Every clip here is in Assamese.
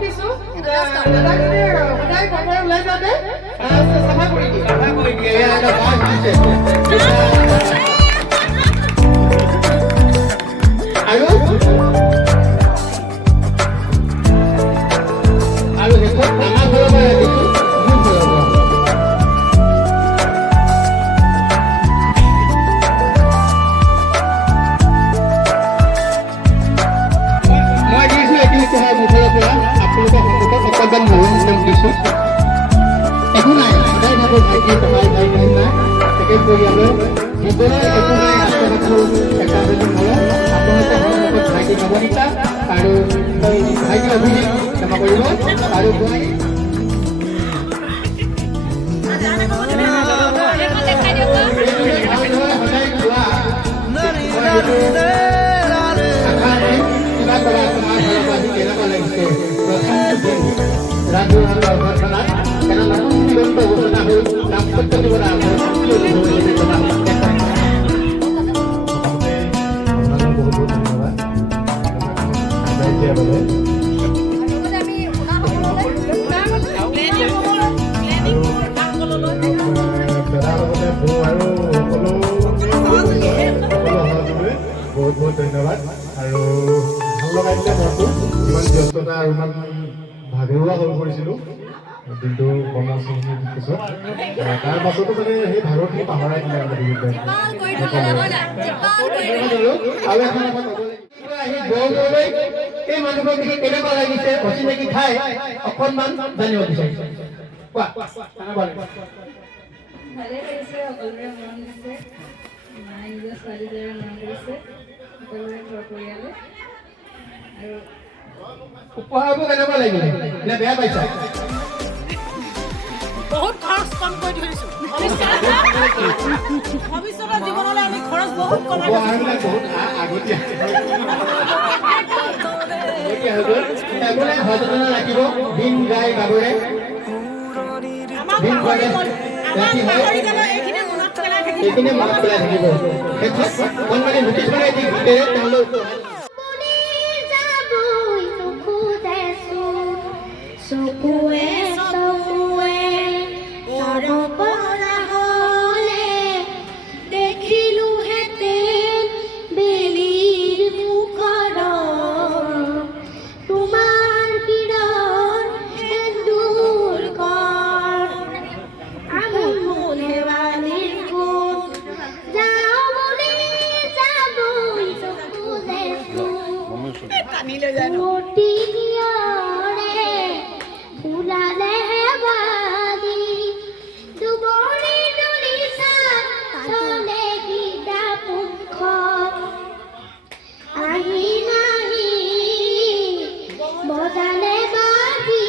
দিছো দাদাখিনি সদায় ঘৰৰ ওলাই যাওঁতে চাফা কৰি দিয়ে এটা বাঘ দিছে আৰু শেষত আমাৰ ঘৰৰ পৰা দিছো একো নাই সদায় ভাবো ভাইটি সদায় ভাই নিচিনা তাকে পৰিয়ালে জীৱনৰ একো নাই আত্মকথা এটা যদি নলয় আপোনালোকে সন্মুখত ভাইটি নৱনীতা আৰু ভাইটি অভিজিত ক্ষমা কৰিব আৰু সদায় খোৱা কিবা কৰা তোমাৰ ঘৰৰ পৰা কেনেকুৱা লাগিছে রাজু ঘটনা কেন নতুন ঘোষণা হল দাম্পত্য জীবন বহুত বহুত ধন্যবাদ আৰু ভাল লগাই দিলে মনটো যিমান ব্যস্ততা আৰু ইমান ভাগৰুৱা হৈ পৰিছিলোঁ কিন্তু কৰ্মসূচীৰ পিছত তাৰ পাছতো মানে সেই ভাগৰখিনি পাহৰাই দিলে আৰু এই মানুহক দেখি কেনেকুৱা লাগিছে অচিনাকি ঠাই অকণমান জানিব বিচাৰিছে ভালে লাগিছে সকলোৰে মন দিছে মায়ে নিজৰ ছোৱালীজনীৰ মন কৰিছে সকলোৰে ঘৰ পৰিয়ালে আৰু উপহাৰবোৰ কেনেকুৱা লাগিলে নে বেয়া পাইছা বহুত খৰচ কম কৰি ধৰিছো ভৱিষ্যতৰ জীৱনলৈ আমি খৰচ বহুত কমাই উপহাৰবিলাক বহুত আগতীয়া সচেতন ৰাখিব দিন গাই গাবৰে এইখিনি মনত পেলাই থাকিব কণমানি নোটিছ বনাই দি গোটেই তেওঁলোক চকুৱে চকুৱে চাব পৰা হ'লে দেখিলোহেঁতেন বেলিৰ মুখৰ তোমাৰ কিৰণ দূৰ কৰ আমোল হেৱালিৰ গোট যাওঁ বুলি যাবই চকু দেখো মূৰ্তি ফুলালে বাগি দুবৰি তুলিছা চলে গীতা পুখ আহি নাহি বজালে বাগি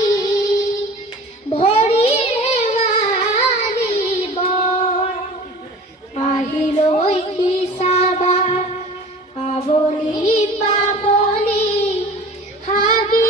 ভৰিৰে বালি বৰ আহিলৈ কি চাবা পাবলি পাবলি হাগি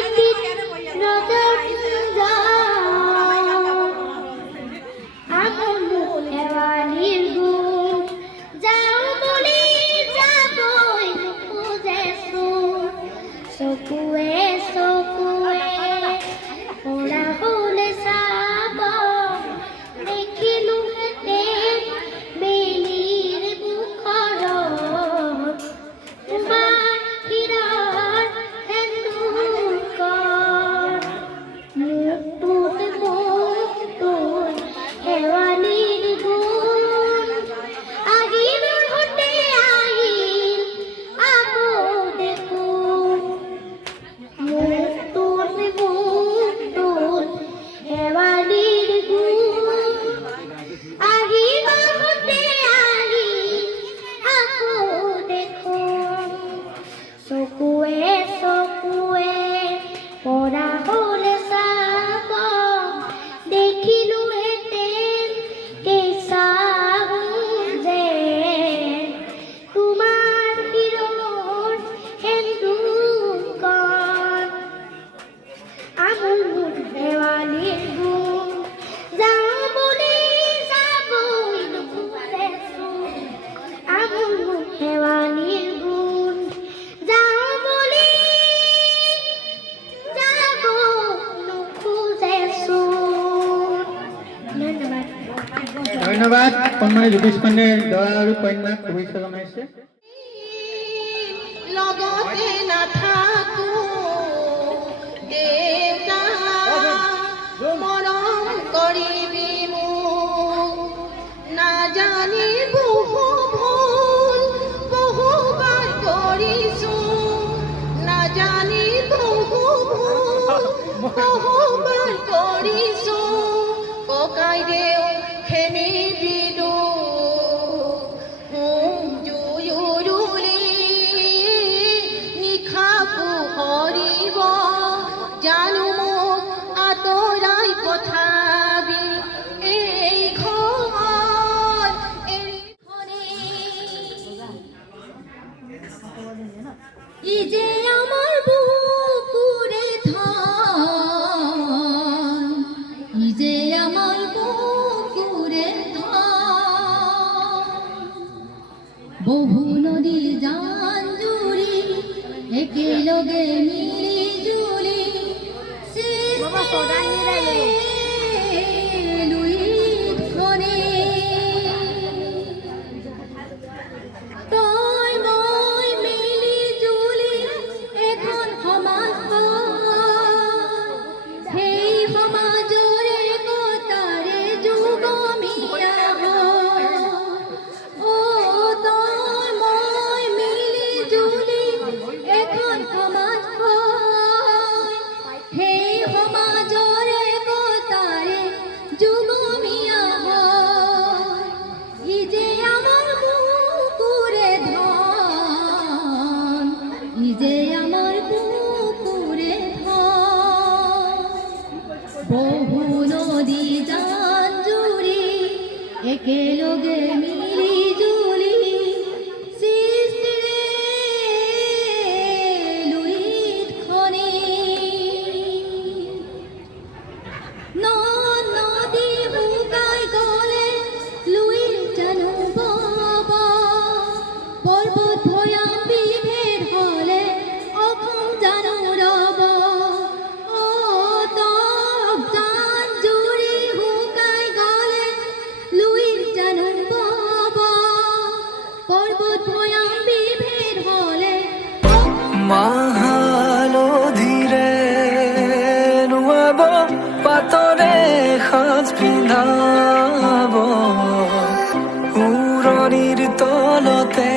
ধন্যবাদ সন্মানী যোগেশ পাণ্ডে দৰা আৰু কন্যাক শুভেচ্ছা জনাইছে। লগতে নাথাকো দেউতা মৰম কৰিবি মোক নাজানি বহু ভুল বহুবাৰ কৰিছো নাজানি বহু ভুল বহুবাৰ কৰিছো ককাইদেউ খেমিবিলো জুয়ুৰুলি নিশা পোহৰিব জানো মোক আঁতৰাই পঠাবি এই ঘৰ এৰি ই যে আমার বুকুরে ধান ই যে আমার বুকুরে ধান বহু নদী জান জুড়ি একেলগে মিলি জুলি লুইতখনে তই মই মিলি জুলি এখন সমাজ সেই সমাজৰে কটাৰে যুগমীয়া অ তই মই মিলি জুলি এখন সমাজ সেই সমাজৰে কটাৰে যুগমীয়া ই যে আমাৰ বুকুৰে ধান ই যে আমাৰ বুকুৰে ধান বহু নদী জান জুড়ি একেলগে মিলি জুলি সৃষ্টিৰে লুইতখনি নদী শুকাই গলে লুই জানো বাবা পৰ্বত ভৈয়াম বিভেদ হলে অসম জানো ৰব অ তক জান জুৰি শুকাই গলে লুই জানো বাবা পৰ্বত ভৈয়াম বিভেদ হলে মাহালধিৰে নুৱাব পাতৰে সাজ পিন্ধাব উৰণিৰ তলতে